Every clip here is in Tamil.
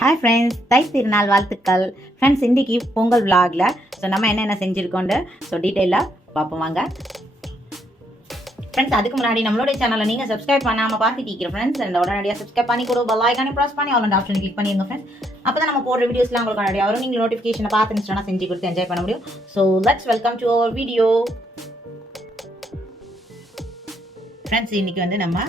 ஹாய் ஃப்ரெண்ட்ஸ் தை திருநாள் வாழ்த்துக்கள். ஃப்ரெண்ட்ஸ் இன்றைக்கி பொங்கல் vlogல ஸோ நம்ம என்னென்ன செஞ்சுருக்கோண்டு ஸோ டீட்டெயிலாக பார்ப்போம் வாங்க. ஃப்ரெண்ட்ஸ் அதுக்கு முன்னாடி நம்மளுடைய சேனலை நீங்கள் சப்ஸ்கிரைப் பண்ணாமல் பார்த்துட்டு இருக்கிற ஃப்ரெண்ட்ஸ் அந்த உடனடியாக சப்ஸ்கிரைப் பண்ணி கூட பெல் ஐக்கானே ப்ரெஸ் பண்ணி ஆல் ஆப்ஷன் கிளிக் பண்ணிருங்க ஃப்ரெண்ட்ஸ் அப்போ தான் நம்ம போடுற வீடியோஸ்லாம் உங்களுக்கு உடனடியாக வரும் நீங்கள் நோட்டிஃபிகேஷனை பார்த்து இன்ஸ்டானா செஞ்சு கொடுத்து என்ஜாய் பண்ண முடியும். So let's welcome to our video friends இன்னைக்கு வந்து நம்ம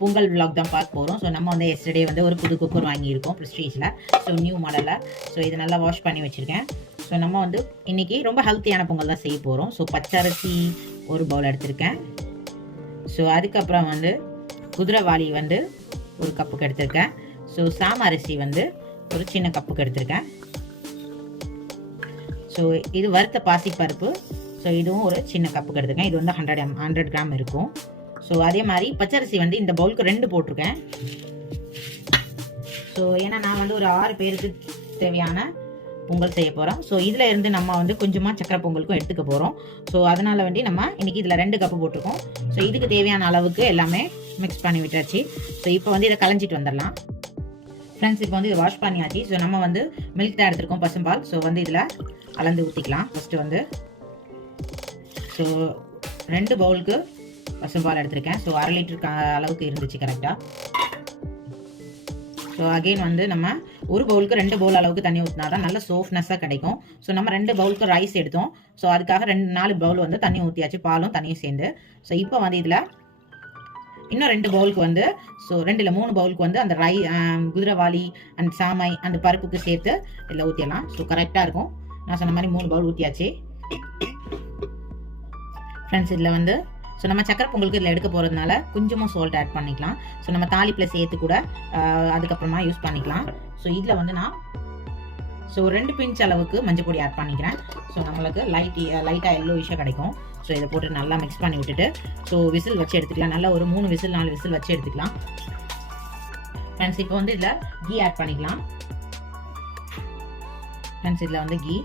பொங்கல் விளாக் தான் பார்க்க போகிறோம் ஸோ நம்ம வந்து எஸ்டர்டே வந்து ஒரு புது குக்கர் வாங்கியிருக்கோம் ப்ரிஸ்டீஜில் ஸோ நியூ மாடலில் ஸோ இதை நல்லா வாஷ் பண்ணி வச்சுருக்கேன். ஸோ நம்ம வந்து இன்னைக்கு ரொம்ப ஹெல்த்தியான பொங்கல் தான் செய்ய போகிறோம் ஸோ பச்சரிசி ஒரு பவுல் எடுத்திருக்கேன். ஸோ அதுக்கப்புறம் வந்து குதிரைவாளி வந்து ஒரு கப்புக்கு எடுத்திருக்கேன். ஸோ சாம அரிசி வந்து ஒரு சின்ன கப்புக்கு எடுத்திருக்கேன். ஸோ இது வறுத்த பாசிப்பருப்பு. ஸோ இதுவும் ஒரு சின்ன கப்புக்கு எடுத்துருக்கேன். இது வந்து ஹண்ட்ரட் எம் ஹண்ட்ரட் கிராம் இருக்கும். ஸோ அதே மாதிரி பச்சரிசி வந்து இந்த பவுலுக்கு ரெண்டு போட்டிருக்கேன். ஸோ ஏன்னா நான் வந்து ஒரு ஆறு பேருக்கு தேவையான பொங்கல் செய்ய போகிறோம் ஸோ இதில் இருந்து நம்ம வந்து கொஞ்சமாக சக்கரை பொங்கலுக்கும் எடுத்துக்க போகிறோம் ஸோ அதனால் வேண்டி நம்ம இன்றைக்கி இதில் ரெண்டு கப்பு போட்டிருக்கோம். ஸோ இதுக்கு தேவையான அளவுக்கு எல்லாமே மிக்ஸ் பண்ணி விட்டாச்சு. ஸோ இப்போ வந்து இதை கலைஞ்சிட்டு வந்துடலாம். ஃப்ரெண்ட்ஸ் இப்போ வந்து இதை வாஷ் பண்ணியாச்சு. ஸோ நம்ம வந்து மில்க் தான் எடுத்திருக்கோம் பசும்பால் ஸோ வந்து இதில் கலந்து ஊற்றிக்கலாம் ஃபஸ்ட்டு வந்து. ஸோ ரெண்டு பவுலுக்கு பசும்பால் எடுத்திருக்கேன். ஸோ அரை லிட்டர் அளவுக்கு இருந்துச்சு கரெக்டாக ஸோ அகெயின் வந்து நம்ம ஒரு பவுலுக்கு ரெண்டு பவுல் அளவுக்கு தண்ணி ஊற்றினா தான் நல்ல சோஃப்ட்னஸாக கிடைக்கும். ஸோ நம்ம ரெண்டு பவுலுக்கு ரைஸ் எடுத்தோம். ஸோ அதுக்காக ரெண்டு நாலு பவுல் வந்து தண்ணி ஊற்றியாச்சு பாலும் தண்ணியும் சேர்ந்து. ஸோ இப்போ வந்து இதில் இன்னும் ரெண்டு பவுலுக்கு வந்து ஸோ ரெண்டில் மூணு பவுலுக்கு வந்து அந்த ரை ஆம், குதிரைவாளி அந்த சாமை அந்த பருப்புக்கு சேர்த்து இதில் ஊற்றிடலாம் ஸோ கரெக்டாக இருக்கும். நான் சொன்ன மாதிரி மூணு பவுல் ஊற்றியாச்சு ஃப்ரெண்ட்ஸ் இதில் வந்து ஸோ நம்ம சக்கரை பொங்கலுக்கு இதில் எடுக்க போகிறதுனால கொஞ்சமாக சால்ட் ஆட் பண்ணிக்கலாம். ஸோ நம்ம தாளிப்பில் சேர்த்து கூட அதுக்கப்புறமா யூஸ் பண்ணிக்கலாம். ஸோ இதில் வந்து நான் ஸோ ரெண்டு பிஞ்ச் அளவுக்கு மஞ்சள் பொடி ஆட் பண்ணிக்கிறேன். ஸோ நம்மளுக்கு லைட் லைட்டாக எல்லோ விஷயம் கிடைக்கும். ஸோ இதை போட்டு நல்லா மிக்ஸ் பண்ணி விட்டுட்டு ஸோ விசில் வச்சு எடுத்துக்கலாம். நல்லா ஒரு மூணு விசில் நாலு விசில் வச்சு எடுத்துக்கலாம். ஃப்ரெண்ட்ஸ் இப்போ வந்து இதில் கீ ஆட் பண்ணிக்கலாம். ஃப்ரெண்ட்ஸ் இதில் வந்து கீ.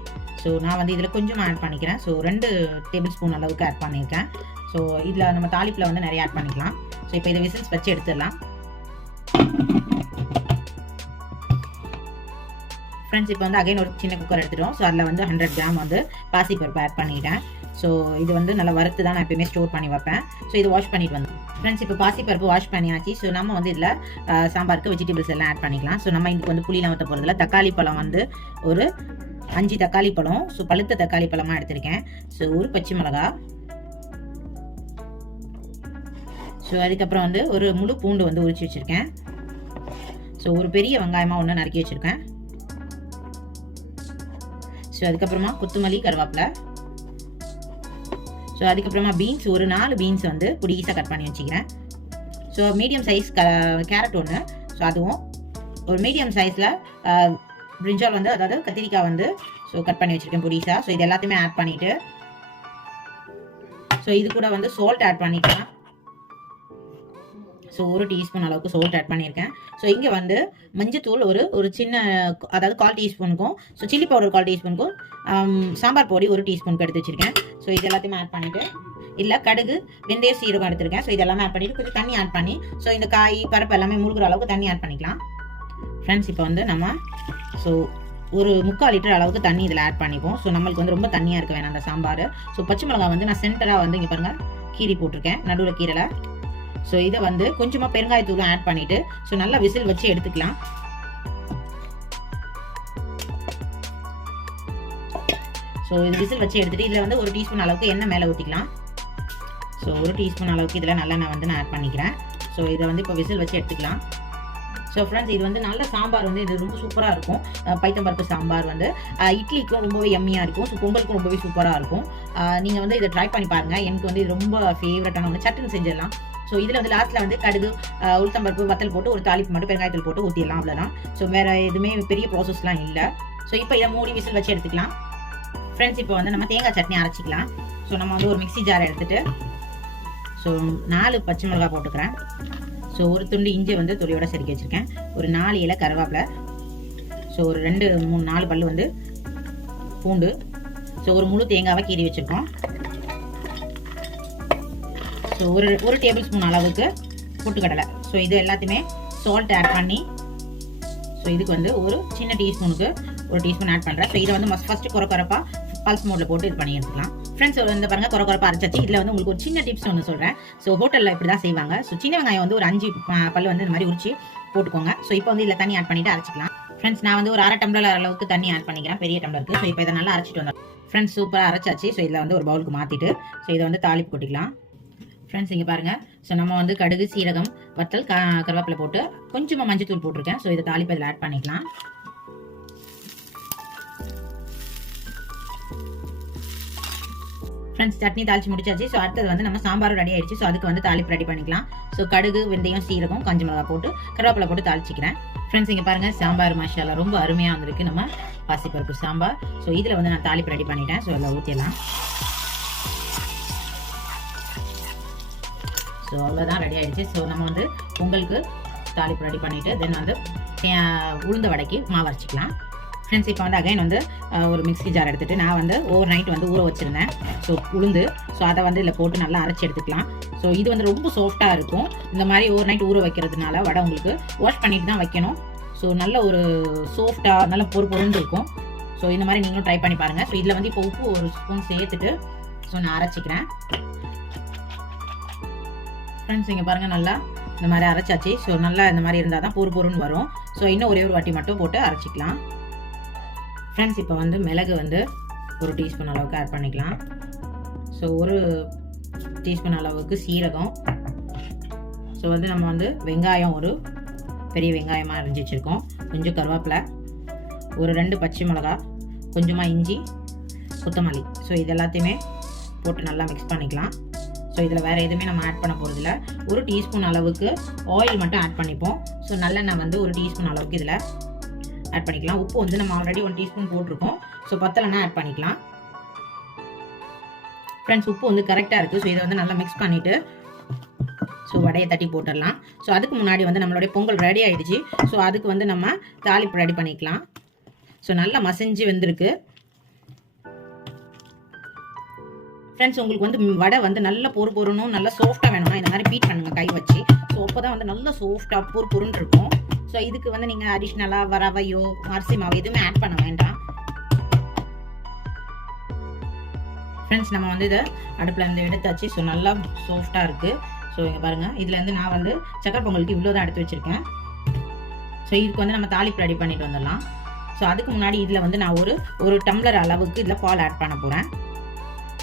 ஸோ நான் வந்து இதில் கொஞ்சமாக ஆட் பண்ணிக்கிறேன். ஸோ ரெண்டு டேபிள் ஸ்பூன் அளவுக்கு ஆட் பண்ணியிருக்கேன். ஸோ இதில் நம்ம தாளிப்பில் வந்து நிறைய ஆட் பண்ணிக்கலாம். ஸோ இப்போ இதை விசில்ஸ் வச்சு எடுத்துடலாம். ஃப்ரெண்ட்ஸ் இப்போ வந்து அகைன் ஒரு சின்ன குக்கர் எடுத்துட்டோம் ஸோ அதில் வந்து ஹண்ட்ரட் கிராம் வந்து பாசிப்பருப்பு ஆட் பண்ணிட்டேன். ஸோ இது வந்து நல்லா வறுத்து தான் நான் எப்பயுமே ஸ்டோர் பண்ணி வைப்பேன். ஸோ இது வாஷ் பண்ணிட்டு வந்தேன் ஃப்ரெண்ட்ஸ் இப்போ பாசிப்பருப்பு வாஷ் பண்ணியாச்சு. ஸோ நம்ம வந்து இதில் சாம்பாருக்கு வெஜிடபிள்ஸ் எல்லாம் ஆட் பண்ணிக்கலாம். ஸோ நம்ம இதுக்கு வந்து புளியெலாம் ஊற்ற போகிறதுல தக்காளி பழம் வந்து ஒரு அஞ்சு தக்காளி பழம். ஸோ பழுத்த தக்காளி பழமாக எடுத்திருக்கேன். ஸோ ஒரு பச்சை மிளகா ஸோ அதுக்கப்புறம் வந்து ஒரு முழு பூண்டு வந்து உரிச்சு வச்சுருக்கேன். ஸோ ஒரு பெரிய வெங்காயமாக ஒன்று நறுக்கி வச்சுருக்கேன். ஸோ அதுக்கப்புறமா கொத்தமல்லி கருவேப்பிலை. ஸோ அதுக்கப்புறமா பீன்ஸ் ஒரு நாலு பீன்ஸ் வந்து பொடிசாக கட் பண்ணி வச்சுக்கிறேன். ஸோ மீடியம் சைஸ் க கேரட் ஒன்று ஸோ அதுவும் ஒரு மீடியம் சைஸில் பிரிஞ்சால் வந்து அதாவது கத்திரிக்காய் வந்து ஸோ கட் பண்ணி வச்சுருக்கேன் பொடிசா. ஸோ இது எல்லாத்தையுமே ஆட் பண்ணிவிட்டு ஸோ இது கூட வந்து சால்ட் ஆட் பண்ணிக்கலாம். ஸோ ஒரு டீஸ்பூன் அளவுக்கு சால்ட் ஆட் பண்ணியிருக்கேன். ஸோ இங்கே வந்து மஞ்சத்தூள் ஒரு ஒரு சின்ன அதாவது கால் டீஸ்பூனுக்கும் ஸோ சில்லி பவுடர் கால் டீஸ்பூனுக்கும் um, சாம்பார் பொடி ஒரு டீஸ்பூனுக்கு எடுத்து வச்சிருக்கேன். ஸோ இது எல்லாத்தையுமே ஆட் பண்ணிவிட்டு இல்லை கடுகு வெந்தய சீரகம் எடுத்திருக்கேன். ஸோ இதெல்லாமே ஆட் பண்ணிவிட்டு கொஞ்சம் தண்ணி ஆட் பண்ணி ஸோ இந்த காய் பருப்பு எல்லாமே முழுகிற அளவுக்கு தண்ணி ஆட் பண்ணிக்கலாம். ஃப்ரெண்ட்ஸ் இப்போ வந்து நம்ம ஸோ ஒரு முக்கால் லிட்டர் அளவுக்கு தண்ணி இதில் ஆட் பண்ணிப்போம் ஸோ நம்மளுக்கு வந்து ரொம்ப தண்ணியாக இருக்க வேணாம் அந்த சாம்பார். ஸோ பச்சை மிளகாய் வந்து நான் சென்டராக வந்து இங்கே பாருங்கள் கீரி போட்டிருக்கேன். நடுவில் கீரையில் ஸோ இதை வந்து கொஞ்சமாக பெருங்காயத்தூளும் ஆட் பண்ணிவிட்டு ஸோ நல்லா விசில் வச்சு எடுத்துக்கலாம். ஸோ இது விசில் வச்சு எடுத்துட்டு இதில் வந்து ஒரு டீஸ்பூன் அளவுக்கு எண்ணெய் மேலே ஊற்றிக்கலாம் ஸோ ஒரு டீஸ்பூன் அளவுக்கு இதில் நல்லா நான் வந்து நான் ஆட் பண்ணிக்கிறேன். ஸோ இதை வந்து இப்போ விசில் வச்சு எடுத்துக்கலாம். ஸோ ஃப்ரெண்ட்ஸ் இது வந்து நல்ல சாம்பார் வந்து இது ரொம்ப சூப்பராக இருக்கும். பைத்தம்பருப்பு சாம்பார் வந்து. இட்லிக்கும் ரொம்பவே எம்மியாக இருக்கும். ஸோ பொங்கலுக்கும் ரொம்பவே சூப்பராக இருக்கும். நீங்கள் வந்து இதை ட்ரை பண்ணி பாருங்கள் எனக்கு வந்து இது ரொம்ப ஃபேவரட்டான ஒன்று சட்டுன்னு செஞ்சிடலாம். ஸோ இதில் வந்து லாஸ்ட்டில் வந்து கடுகு உளுத்தம் உளுத்தம்பருப்பு வத்தல் போட்டு ஒரு தாளிப்பு மட்டும் பெருங்காயத்தில் போட்டு ஊற்றிடலாம் அவ்வளோதான் ஸோ வேறு எதுவுமே பெரிய ப்ராசஸ்லாம் இல்லை. ஸோ இப்போ இதை மூடி விசில் வச்சு எடுத்துக்கலாம். ஃப்ரெண்ட்ஸ் இப்போ வந்து நம்ம தேங்காய் சட்னி அரைச்சிக்கலாம். ஸோ நம்ம வந்து ஒரு மிக்ஸி ஜார் எடுத்துட்டு ஸோ நாலு பச்சை மிளகாய் போட்டுக்கிறேன். ஸோ ஒரு துண்டு இஞ்சி வந்து துளியோட செருக்கி வச்சுருக்கேன். ஒரு நாலு இலை கருவேப்பிலை. ஸோ ஒரு ரெண்டு மூணு நாலு பல் வந்து பூண்டு. ஸோ ஒரு முழு தேங்காவை கீறி வச்சுருக்கோம். ஸோ ஒரு ஒரு டேபிள் ஸ்பூன் அளவுக்கு பொட்டுக்கடலை. ஸோ இது எல்லாத்தையுமே சால்ட் ஆட் பண்ணி ஸோ இதுக்கு வந்து ஒரு சின்ன டீஸ்பூனுக்கு ஒரு டீஸ்பூன் ஆட் பண்ணுறேன் ஸோ இதை வந்து மஸ்ட் ஃபஸ்ட்டு குறை குறைப்பா பல்ஸ் மோடில் போட்டு இது பண்ணி எடுத்துக்கலாம். ஃப்ரெண்ட்ஸ் இந்த பாருங்க குறை குறைப்பா அரைச்சாச்சு. இதில் வந்து உங்களுக்கு ஒரு சின்ன டிப்ஸ் ஒன்று சொல்கிறேன் ஸோ ஹோட்டலில் இப்படி தான் செய்வாங்க. ஸோ சின்ன வெங்காயம் வந்து ஒரு அஞ்சு பல் வந்து இந்த மாதிரி உரிச்சு போட்டுக்கோங்க. ஸோ இப்போ வந்து இதில் தண்ணி ஆட் பண்ணிட்டு அரைச்சிக்கலாம். ஃப்ரெண்ட்ஸ் நான் வந்து ஒரு அரை டம்ளர் அளவுக்கு தண்ணி ஆட் பண்ணிக்கிறேன் பெரிய டம்ளருக்கு. ஸோ இப்போ இதை நல்லா அரைச்சிட்டு வந்தோம் ஃப்ரெண்ட்ஸ் சூப்பராக அரைச்சாச்சு. ஸோ இதில் வந்து ஒரு பவுலுக்கு மாற்றிட்டு ஸோ இதை வந்து தாளிப்பு கொட்டிக்கலாம். ஃப்ரெண்ட்ஸ் இங்கே பாருங்கள் ஸோ நம்ம வந்து கடுகு சீரகம் வத்தல் க கருவேப்பிலை போட்டு கொஞ்சமாக மஞ்சத்தூள் போட்டிருக்கேன். ஸோ இதை தாளிப்பு இதில் ஆட் பண்ணிக்கலாம். ஃப்ரெண்ட்ஸ் சட்னி தாளிச்சு முடிச்சாச்சு. ஸோ அடுத்தது வந்து நம்ம சாம்பார் ரெடி ஆயிடுச்சு. ஸோ அதுக்கு வந்து தாளிப்பு ரெடி பண்ணிக்கலாம். ஸோ கடுகு வெந்தயம் சீரகம் கஞ்சி மிளகா போட்டு கருவேப்பிலை போட்டு தாளிச்சிக்கிறேன். ஃப்ரெண்ட்ஸ் இங்கே பாருங்கள் சாம்பார் மசாலா ரொம்ப அருமையாக வந்திருக்கு. நம்ம பாசிப்பருப்பு சாம்பார். ஸோ இதில் வந்து நான் தாளிப்பு ரெடி பண்ணிட்டேன். ஸோ அதில் ஊற்றிடலாம் ஸோ அவ்வளோதான் ரெடி ஆகிடுச்சு ஸோ நம்ம வந்து பொங்கலுக்கு தாளிப்பு ரெடி பண்ணிவிட்டு தென் வந்து உளுந்த வடைக்கு மாவு அரைச்சிக்கலாம். ஃப்ரெண்ட்ஸ் இப்போ வந்து அகைன் வந்து ஒரு மிக்ஸி ஜார் எடுத்துகிட்டு நான் வந்து ஓவர் நைட் வந்து ஊற வச்சுருந்தேன். ஸோ உளுந்து ஸோ அதை வந்து இதில் போட்டு நல்லா அரைச்சி எடுத்துக்கலாம். ஸோ இது வந்து ரொம்ப சாஃப்டாக இருக்கும். இந்த மாதிரி ஓவர் நைட் ஊற வைக்கிறதுனால வடை உங்களுக்கு வாஷ் பண்ணிட்டு தான் வைக்கணும். ஸோ நல்ல ஒரு சாஃப்டாக நல்ல பொறு பொருண்டு இருக்கும். ஸோ இந்த மாதிரி நீங்களும் ட்ரை பண்ணி பாருங்கள் ஸோ இதில் வந்து இப்போ உப்பு ஒரு ஸ்பூன் சேர்த்துட்டு ஸோ நான் அரைச்சிக்கிறேன். ஃப்ரெண்ட்ஸ் இங்கே பாருங்கள் நல்லா இந்த மாதிரி அரைச்சாச்சு. ஸோ நல்லா இந்த மாதிரி இருந்தால் தான் பொறு பொருன்னு வரும். ஸோ இன்னும் ஒரே ஒரு வாட்டி மட்டும் போட்டு அரைச்சிக்கலாம். ஃப்ரெண்ட்ஸ் இப்போ வந்து மிளகு வந்து ஒரு டீஸ்பூன் அளவுக்கு ஆட் பண்ணிக்கலாம். ஸோ ஒரு டீஸ்பூன் அளவுக்கு சீரகம். ஸோ வந்து நம்ம வந்து வெங்காயம் ஒரு பெரிய வெங்காயமாக அரிஞ்சு வச்சுருக்கோம். கொஞ்சம் கருவேப்பிலை ஒரு ரெண்டு பச்சை மிளகா கொஞ்சமாக இஞ்சி கொத்தமல்லி. ஸோ இது எல்லாத்தையுமே போட்டு நல்லா மிக்ஸ் பண்ணிக்கலாம். ஸோ இதில் வேறு எதுவுமே நம்ம ஆட் பண்ண போகிறதில்ல ஒரு டீஸ்பூன் அளவுக்கு ஆயில் மட்டும் ஆட் பண்ணிப்போம். ஸோ நல்லெண்ணெய் வந்து ஒரு டீஸ்பூன் அளவுக்கு இதில் ஆட் பண்ணிக்கலாம். உப்பு வந்து நம்ம ஆல்ரெடி ஒன் டீஸ்பூன் போட்டிருக்கோம். ஸோ பத்தலைன்னா ஆட் பண்ணிக்கலாம். ஃப்ரெண்ட்ஸ் உப்பு வந்து கரெக்டாக இருக்குது ஸோ இதை வந்து நல்லா மிக்ஸ் பண்ணிவிட்டு ஸோ வடையை தட்டி போட்டுடலாம். ஸோ அதுக்கு முன்னாடி வந்து நம்மளுடைய பொங்கல் ரெடி ஆகிடுச்சி ஸோ அதுக்கு வந்து நம்ம தாளிப்பு ரெடி பண்ணிக்கலாம். ஸோ நல்லா மசிஞ்சு வந்திருக்கு. ஃப்ரெண்ட்ஸ் உங்களுக்கு வந்து வடை வந்து நல்லா பொறு பொருணும் நல்லா சாஃப்டாக வேணும்னா இந்த மாதிரி பீட் பண்ணுங்க கை வச்சு. ஸோ அப்போ தான் வந்து நல்லா சாஃப்டாக பொறு பொருன்னு இருக்கும். ஸோ இதுக்கு வந்து நீங்கள் அடிஷ்னலாக வரவையோ அரிசி மாவு எதுவுமே ஆட் பண்ண வேண்டாம். ஃப்ரெண்ட்ஸ் நம்ம வந்து இதை அடுப்பில் இருந்து எடுத்தாச்சு. ஸோ நல்லா சாஃப்டாக இருக்குது ஸோ இங்கே பாருங்கள் இதுலேருந்து நான் வந்து சக்கரை பொங்கலுக்கு இவ்வளோ தான் எடுத்து வச்சுருக்கேன். ஸோ இதுக்கு வந்து நம்ம தாளிப்பு ரெடி பண்ணிட்டு வந்துடலாம். ஸோ அதுக்கு முன்னாடி இதில் வந்து நான் ஒரு ஒரு டம்ளர் அளவுக்கு இதில் பால் ஆட் பண்ண போகிறேன்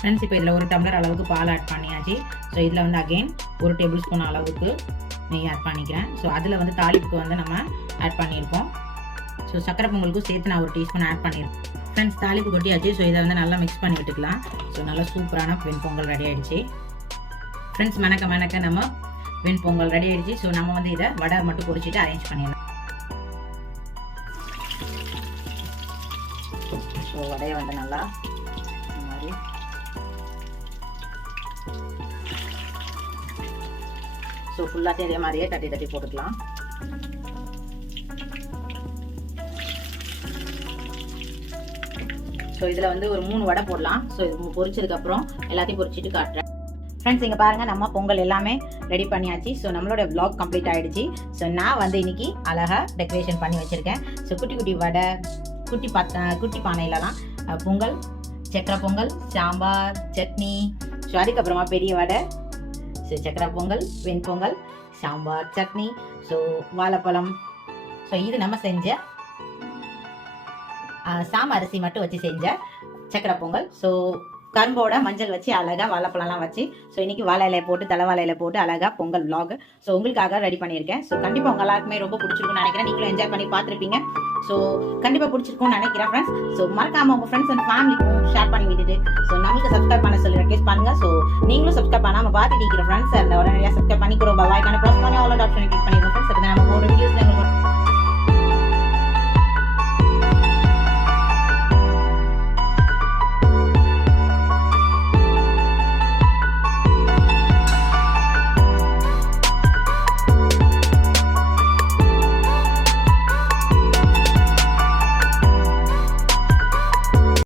ஃப்ரெண்ட்ஸ் இப்போ இதில் ஒரு டம்ளர் அளவுக்கு பால் ஆட் பண்ணியாச்சு. ஸோ இதில் வந்து அகெயின் ஒரு டேபிள் ஸ்பூன் அளவுக்கு நெய் ஆட் பண்ணிக்கிறேன். ஸோ அதில் வந்து தாளிப்புக்கு வந்து நம்ம ஆட் பண்ணியிருக்கோம் ஸோ சக்கரை பொங்கலுக்கும் சேர்த்து நான் ஒரு டீஸ்பூன் ஆட் பண்ணியிருக்கேன். ஃப்ரெண்ட்ஸ் தாளிப்பு கொட்டியாச்சு. ஸோ இதை வந்து நல்லா மிக்ஸ் பண்ணி விட்டுக்கலாம். ஸோ நல்லா சூப்பரான வெண் பொங்கல் ரெடி ஆகிடுச்சு ஃப்ரெண்ட்ஸ் மணக்க மணக்க நம்ம வெண் பொங்கல் ரெடி ஆகிடுச்சு ஸோ நம்ம வந்து இதை வடை மட்டும் பொரிச்சிட்டு அரேஞ்ச் பண்ணிடலாம். ஸோ வடையை வந்து நல்லா இந்த மாதிரி ஸோ ஃபுல்லாத்தையும் இதே மாதிரியே தட்டி தட்டி போட்டுக்கலாம். ஸோ இதில் வந்து ஒரு மூணு வடை போடலாம். ஸோ இது பொரிச்சதுக்கப்புறம் எல்லாத்தையும் பொரிச்சிட்டு காட்டுறேன். ஃப்ரெண்ட்ஸ் இங்கே பாருங்க நம்ம பொங்கல் எல்லாமே ரெடி பண்ணியாச்சு. ஸோ நம்மளோட vlog கம்ப்ளீட் ஆயிடுச்சு. ஸோ நான் வந்து இன்னைக்கு அழகாக டெக்கரேஷன் பண்ணி வச்சுருக்கேன். ஸோ குட்டி குட்டி வடை குட்டி பாத்த குட்டி பானையிலலாம் பொங்கல் சக்கரை பொங்கல் சாம்பார் சட்னி. ஸோ அதுக்கப்புறமா பெரிய வடை சக்கரை பொங்கல் வெண்பொங்கல் சாம்பார் சட்னி ஸோ வாழைப்பழம். ஸோ இது நம்ம செஞ்ச சாம அரிசி மட்டும் வச்சு செஞ்ச சக்கரை பொங்கல். ஸோ கரும்போட மஞ்சள் வச்சு அழகா வாழைப்பழம்லாம் வச்சு ஸோ இன்னைக்கு வாழை இலையை போட்டு தலை வாழை போட்டு அழகா பொங்கல் vlog. ஸோ உங்களுக்காக ரெடி பண்ணியிருக்கேன். ஸோ கண்டிப்பாக உங்க எல்லாருக்குமே ரொம்ப பிடிச்சிருக்கும்னு நினைக்கிறேன். நீங்களும் என்ஜாய் பண்ணி பார்த்துருப்பீங்க. ஸோ கண்டிப்பாக பிடிச்சிருக்கும்னு நினைக்கிறேன் ஃப்ரெண்ட்ஸ் ஸோ மறக்காமல் உங்கள் ஃப்ரெண்ட்ஸ் அண்ட் ஃபேமிலிக்கும் ஷேர் பண்ணி விட்டுட்டு ஸோ நம்மளுக்கு சப்ஸ்கிரைப் பண்ண சொல்லி ரெக்வெஸ்ட் பண்ணுங்கள் ஸோ நீங்களும் சப்ஸ்கிரைப் பண்ணாமல் பார்த்துட்டு இருக்கிற ஃப்ரெண்ட்ஸ் அந்த உடனே சப்ஸ்கிரைப் பண்ணிக்கிறோம். பாய்க்கான ப்ரெஸ் பண்ணி ஆல் ஆப்ஷன் கிளிக் பண்ணிக்கிறோம் ஃப்ரெண்ட்ஸ் நம்ம ஒரு வீடியோஸ்